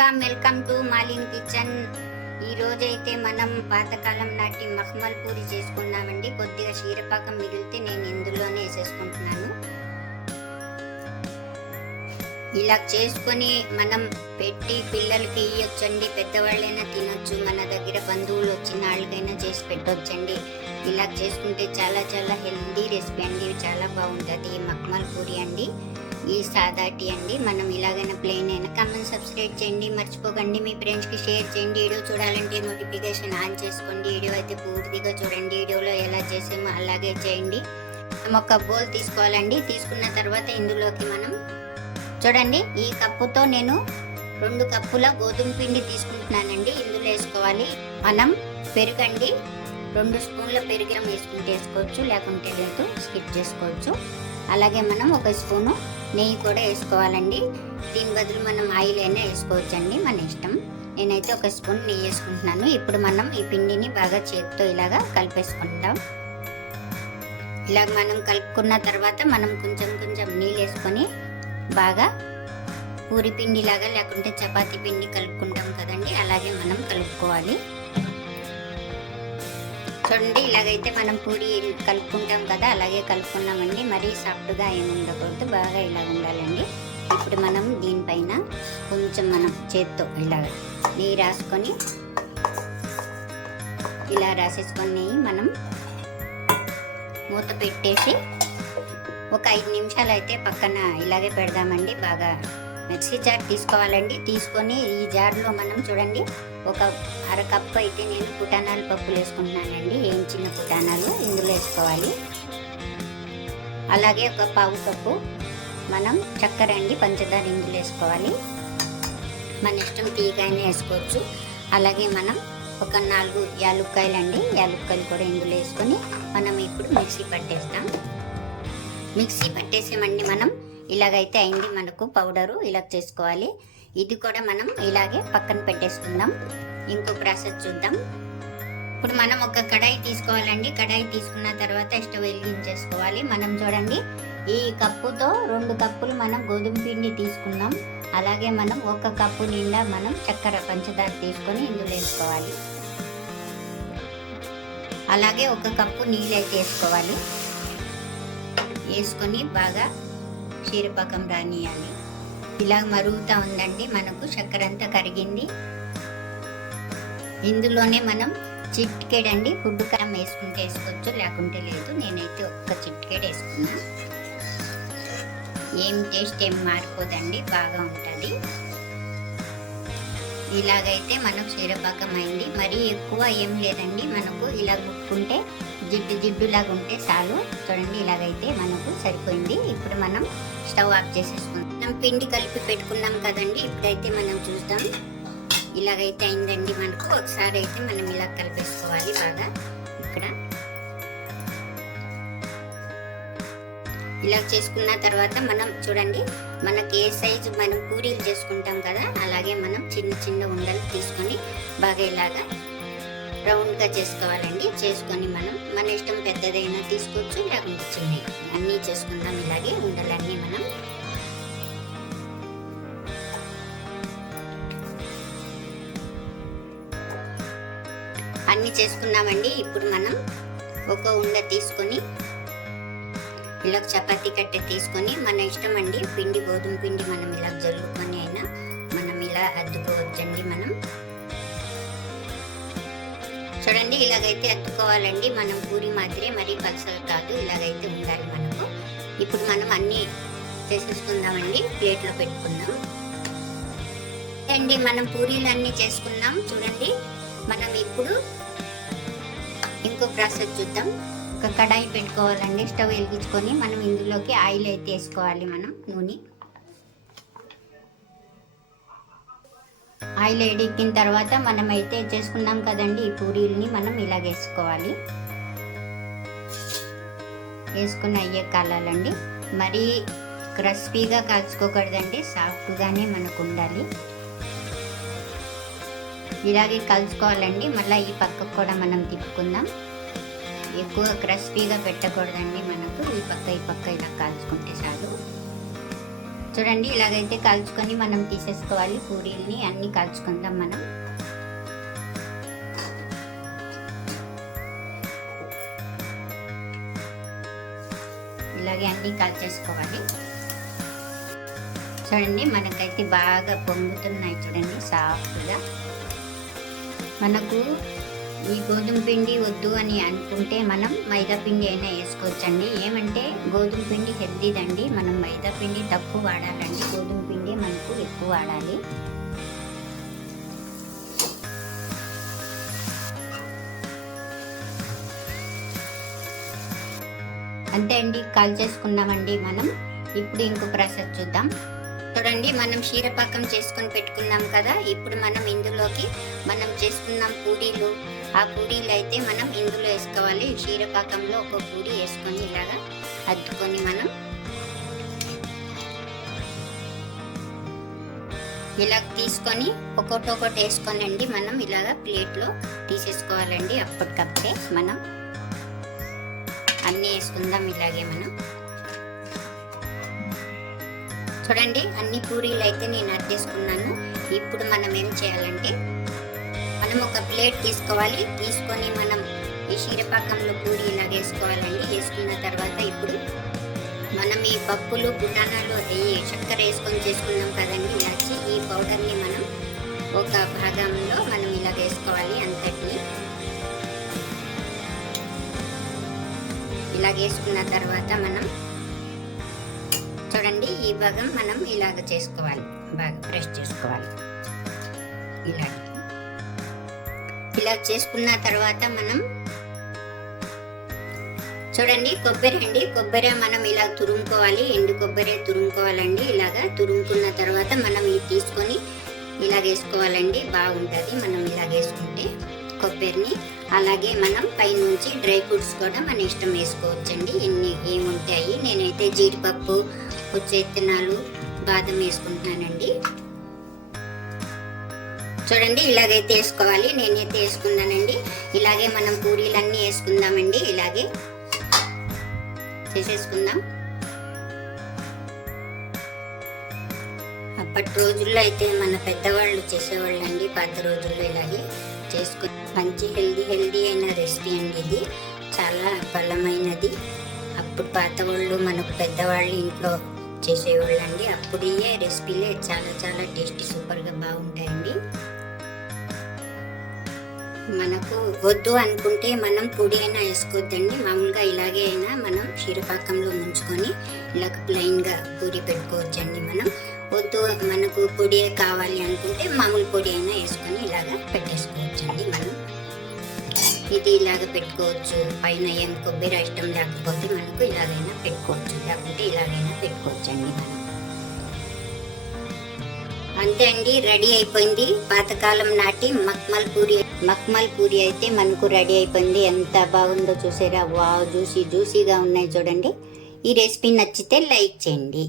Welcome welcome to మాలిన్ kitchen. ఈరోజైతే అయితే మనం పాతకాలం నాటి మఖమల్ పూరి చేసుకున్నామండి. కొద్దిగా క్షీరపాకం మిగిలితే నేను ఇందులోనే వేసేసుకుంటున్నాను. ఇలా చేసుకొని మనం పెట్టి పిల్లలకి ఇవ్వచ్చండి పెద్దవాళ్ళైనా తినొచ్చు. మన దగ్గర బంధువులు వచ్చిన వాళ్ళకైనా చేసి పెట్టొచ్చండి. ఇలా చేసుకుంటే చాలా చాలా హెల్దీ రెసిపీ అండి. చాలా బాగుంటుంది మక్మల్ పూరి అండి. ఈ సాదాటి అండి. మనం ఇలాగైనా ప్లేన్ అయినా కమెంట్ సబ్స్క్రైబ్ చేయండి. మర్చిపోకండి. మీ ఫ్రెండ్స్కి షేర్ చేయండి. వీడియో చూడాలంటే నోటిఫికేషన్ ఆన్ చేసుకోండి. వీడియో అయితే పూర్తిగా చూడండి. వీడియోలో ఎలా చేసామో అలాగే చేయండి. ఒక బౌల్ తీసుకోవాలండి. తీసుకున్న తర్వాత ఇందులోకి మనం చూడండి. ఈ కప్పుతో నేను రెండు కప్పుల గోధుమ పిండి తీసుకుంటున్నానండి. ఇందులో వేసుకోవాలి మనం పెరుగండి. రెండు స్పూన్ల పెరుగు వేసుకుంటే వేసుకోవచ్చు. లేకుంటే లేదు. స్కిప్ చేసుకోవచ్చు. అలాగే మనం ఒక స్పూను నెయ్యి కూడా వేసుకోవాలండి. దీని బదులు మనం ఆయిల్ అయినా వేసుకోవచ్చండి మన ఇష్టం. నేనైతే ఒక స్పూన్ నెయ్యి వేసుకుంటున్నాను. ఇప్పుడు మనం ఈ పిండిని బాగా చేతితో ఇలాగా కలిపేసుకుంటాం. ఇలాగ మనం కలుపుకున్న తర్వాత మనం కొంచెం కొంచెం నీళ్ళు వేసుకొని బాగా పూరి పిండి లాగా లేకుంటే చపాతీ పిండి కలుపుకుంటాం కదండి. అలాగే మనం కలుపుకోవాలి. చూడండి ఇలాగైతే మనం పూరి కలుపుకుంటాం కదా అలాగే కలుపుకున్నామండి. మరీ సాఫ్ట్గా ఏమి ఉండకూడదు బాగా ఇలా ఉండాలండి. ఇప్పుడు మనం దీనిపైన కొంచెం మనం చేత్తో ఇలాగ నెయ్యి రాసుకొని ఇలా రాసేసుకొని మనం మూత పెట్టేసి ఒక ఐదు నిమిషాలు అయితే పక్కన ఇలాగే పెడదామండి బాగా మిక్సీ జార్ తీసుకోవాలండి. తీసుకొని ఈ జార్లో మనం చూడండి ఒక అర కప్పు అయితే నేను పుటానాలు పప్పులు వేసుకుంటున్నానండి. వేయించిన పుటానాలు ఇందులో వేసుకోవాలి. అలాగే ఒక పావు కప్పు మనం చక్కెర అండి పంచదార ఇందులో వేసుకోవాలి. మన ఇష్టం తీగానే వేసుకోవచ్చు. అలాగే మనం ఒక నాలుగు యాలుక్కాయలు అండి యాలుక్కాయలు కూడా ఇందులో వేసుకొని మనం ఇప్పుడు మిక్సీ పట్టేస్తాం. మిక్సీ పట్టేసామండి మనం. ఇలాగైతే అయింది మనకు పౌడరు ఇలా చేసుకోవాలి. ఇది కూడా మనం ఇలాగే పక్కన పెట్టేసుకుందాం. ఇంకో ప్రాసెస్ చూద్దాం. ఇప్పుడు మనం ఒక కడాయి తీసుకోవాలండి. కడాయి తీసుకున్న తర్వాత స్టవ్ వెలిగించేసుకోవాలి మనం చూడండి ఈ కప్పుతో రెండు కప్పులు మనం గోధుమ పిండి తీసుకున్నాం అలాగే మనం ఒక కప్పు నిండా మనం చక్కెర పంచదార తీసుకొని ఇందులో వేసుకోవాలి. అలాగే ఒక కప్పు నీళ్ళు అయితే వేసుకోవాలి. వేసుకొని బాగా క్షీరపాకం రానియాలి ఇలా మరుగుతూ ఉందండి మనకు చక్కెర అంతా కరిగింది. ఇందులోనే మనం చిట్కేడండి ఫుడ్ కారం వేసుకుంటే వేసుకోవచ్చు లేకుంటే లేదు. నేనైతే ఒక్క చిట్కేడ్ వేసుకున్నా. ఏం టేస్ట్ ఏం మారిపోదండి బాగా ఉంటుంది. ఇలాగైతే మనకు క్షీరపాకం అయింది. మరీ ఎక్కువ ఏం లేదండి. మనకు ఇలా గుప్పుంటే జిడ్డు జిడ్డులాగా ఉంటే చాలు. చూడండి ఇలాగైతే మనకు సరిపోయింది. ఇప్పుడు మనం స్టవ్ ఆఫ్ చేసేసుకుందాం. పిండి కలిపి పెట్టుకున్నాం కదండి ఇప్పుడైతే మనం చూద్దాం. ఇలాగైతే అయిందండి మనకు. ఒకసారి అయితే మనం ఇలా కలిపేసుకోవాలి బాగా. ఇక్కడ. ఇలా చేసుకున్న తర్వాత మనం చూడండి మనకి ఏ సైజు మనం పూరీలు చేసుకుంటాం కదా అలాగే మనం చిన్న చిన్న ఉండలు తీసుకొని బాగా ఇలాగా రౌండ్గా చేసుకోవాలండి. చేసుకొని మనం మన ఇష్టం పెద్దదైనా తీసుకోవచ్చు లేకుంటే చిన్నవి. అన్నీ చేసుకుందాం ఇలాగే ఉండలన్నీ మనం. అన్నీ చేసుకున్నామండి. ఇప్పుడు మనం ఒక ఉండ తీసుకొని ఇలా చపాతీ కట్టె తీసుకొని మన ఇష్టం అండి. పిండి గోధుమ పిండి మనం ఇలా జరుపుకొని అయినా మనం ఇలా అద్దుకోవచ్చండి మనం. చూడండి ఇలాగైతే ఎత్తుకోవాలండి మనం పూరి మాదిరి మరీ పలసలు కాదు ఇలాగైతే ఉండాలి మనకు. ఇప్పుడు మనం అన్నీ చేసేసుకుందామండి ప్లేట్లో పెట్టుకుందాం. అండి మనం పూరీలు అన్నీ చేసుకున్నాం చూడండి. మనం ఇప్పుడు ఇంకో ప్రాసెస్ చూద్దాం. ఒక కడాయి పెట్టుకోవాలండి స్టవ్ వెలిగించుకొని మనం ఇందులోకి ఆయిల్ అయితే వేసుకోవాలి మనం నూనె. ఆయిల్ ఎడిక్కిన తర్వాత మనం అయితే చేసుకున్నాం కదండి ఈ పూరీల్ని మనం ఇలా వేసుకోవాలి. వేసుకున్న అయ్యే కాలాలండి. మరీ క్రస్పీగా కాల్చుకోకూడదండి సాఫ్ట్గానే మనకు ఉండాలి. ఇలాగే కలుసుకోవాలండి మళ్ళీ ఈ పక్కకు కూడా మనం తిప్పుకుందాం. ఎక్కువ క్రస్పీగా పెట్టకూడదండి మనకు ఈ పక్క ఈ పక్క ఇలా కాల్చుకుంటే చాలు. చూడండి ఇలాగైతే కాల్చుకొని మనం తీసేసుకోవాలి పూరీల్ని అన్ని కాల్చుకుందాం మనం. ఇలాగే అన్ని కాల్చేసుకోవాలి. చూడండి మనకైతే బాగా పొంగుతున్నాయి చూడండి సాఫ్ట్గా. మనకు ఈ గోధుమ పిండి వద్దు అని అనుకుంటే మనం మైదా పిండి అయినా వేసుకోవచ్చండి. ఏమంటే గోధుమ పిండి హెల్దీదండి మనం మైదా పిండి తక్కువ వాడాలండి. గోధుమ పిండి మనకు ఎక్కువ వాడాలి. అంతే అండి. కాల్ చేసుకున్నామండి మనం. ఇప్పుడు ఇంకో ప్రాసెస్ చూద్దాం. చూడండి మనం క్షీరపాకం చేసుకొని పెట్టుకున్నాం కదా. ఇప్పుడు మనం ఇందులోకి మనం చేసుకున్నాం పూరీలు ఆ పూరీలు అయితే మనం ఇందులో వేసుకోవాలి. క్షీరపాకంలో ఒక పూరి వేసుకొని ఇలాగా అద్దుకొని మనం ఇలా తీసుకొని ఒక్కొక్కటి ఒకటి వేసుకొనండి మనం ఇలాగ ప్లేట్లో తీసేసుకోవాలండి. అప్పటికప్పుడే మనం అన్నీ వేసుకుందాం ఇలాగే మనం. చూడండి అన్ని పూరీలు అయితే నేను అద్దేసుకున్నాను. ఇప్పుడు మనం ఏం చేయాలంటే మనం ఒక ప్లేట్ తీసుకోవాలి. తీసుకొని మనం ఈ క్షీరపాకంలో పూరి ఇలా వేసుకోవాలండి. వేసుకున్న తర్వాత ఇప్పుడు మనం ఈ పప్పులు పుటానాలు ఈ చక్కెర వేసుకొని చేసుకున్నాం కదండి. ఇలాచి ఈ పౌడర్ని మనం ఒక భాగంలో మనం ఇలా వేసుకోవాలి అంతటిని. ఇలా వేసుకున్న తర్వాత మనం చూడండి ఈ భాగం మనం ఇలాగ చేసుకోవాలి. బాగా ప్రెస్ చేసుకోవాలి. ఇలా. ఇలా చేసుకున్న తర్వాత మనం చూడండి కొబ్బరి అండి. కొబ్బరి మనం ఇలా తురుముకోవాలి. ఎండు కొబ్బరి తురుముకోవాలండి. ఇలాగా తురుముకున్న తర్వాత మనం ఇది తీసుకొని ఇలా వేసుకోవాలండి. బాగుంటుంది మనం ఇలా వేసుకుంటే కొబ్బరిని. అలాగే మనం పైనుంచి డ్రై ఫ్రూట్స్ కూడా మన ఇష్టం వేసుకోవచ్చండి. ఎన్ని ఏముంటాయి? నేనైతే జీడిపప్పు పుచ్చెత్తనాలు బాదం వేసుకుంటున్నానండి. చూడండి ఇలాగైతే వేసుకోవాలి నేనైతే వేసుకున్నానండి ఇలాగే మనం పూరీలన్నీ వేసుకుందామండి. ఇలాగే చేసేసుకుందాం. అప్పటి రోజుల్లో అయితే మన పెద్దవాళ్ళు చేసేవాళ్ళు అండి పాత రోజుల్లో ఇలాగే చేసుకు మంచి హెల్దీ హెల్దీ అయిన రెసిపీ అండి ఇది. చాలా బలమైనది. అప్పుడు పాత వాళ్ళు మనకు పెద్దవాళ్ళు ఇంట్లో చేసేవాళ్ళు అండి అప్పుడు ఏ రెసిపీలే చాలా చాలా టేస్టీ సూపర్గా బాగుంటాయండి. మనకు వద్దు అనుకుంటే మనం పొడి అయినా వేసుకోవద్దండి. మామూలుగా ఇలాగే అయినా మనం క్షీరపాకంలో ముంచుకొని ఇలాగ ప్లెయిన్గా పూరి పెట్టుకోవచ్చండి మనం. వద్దు మనకు పొడి కావాలి అనుకుంటే మామూలు పొడి అయినా వేసుకొని ఇలాగ పెట్టేసుకోవచ్చండి మనం. ఇది ఇలాగ పెట్టుకోవచ్చు. పైన ఏం కొబ్బరి ఇష్టం లేకపోతే మనకు ఇలాగైనా పెట్టుకోవచ్చు. లేకుంటే ఇలాగైనా పెట్టుకోవచ్చండి మనం. అంతే అండి రెడీ అయిపోయింది. పాతకాలం నాటి మక్మల్ పూరి మక్మల్ పూరి అయితే మనకు రెడీ అయిపోయింది. ఎంత బాగుందో చూసారా? వావ్ జ్యూసీ జ్యూసీగా ఉన్నాయి చూడండి. ఈ రెసిపీ నచ్చితే లైక్ చేయండి.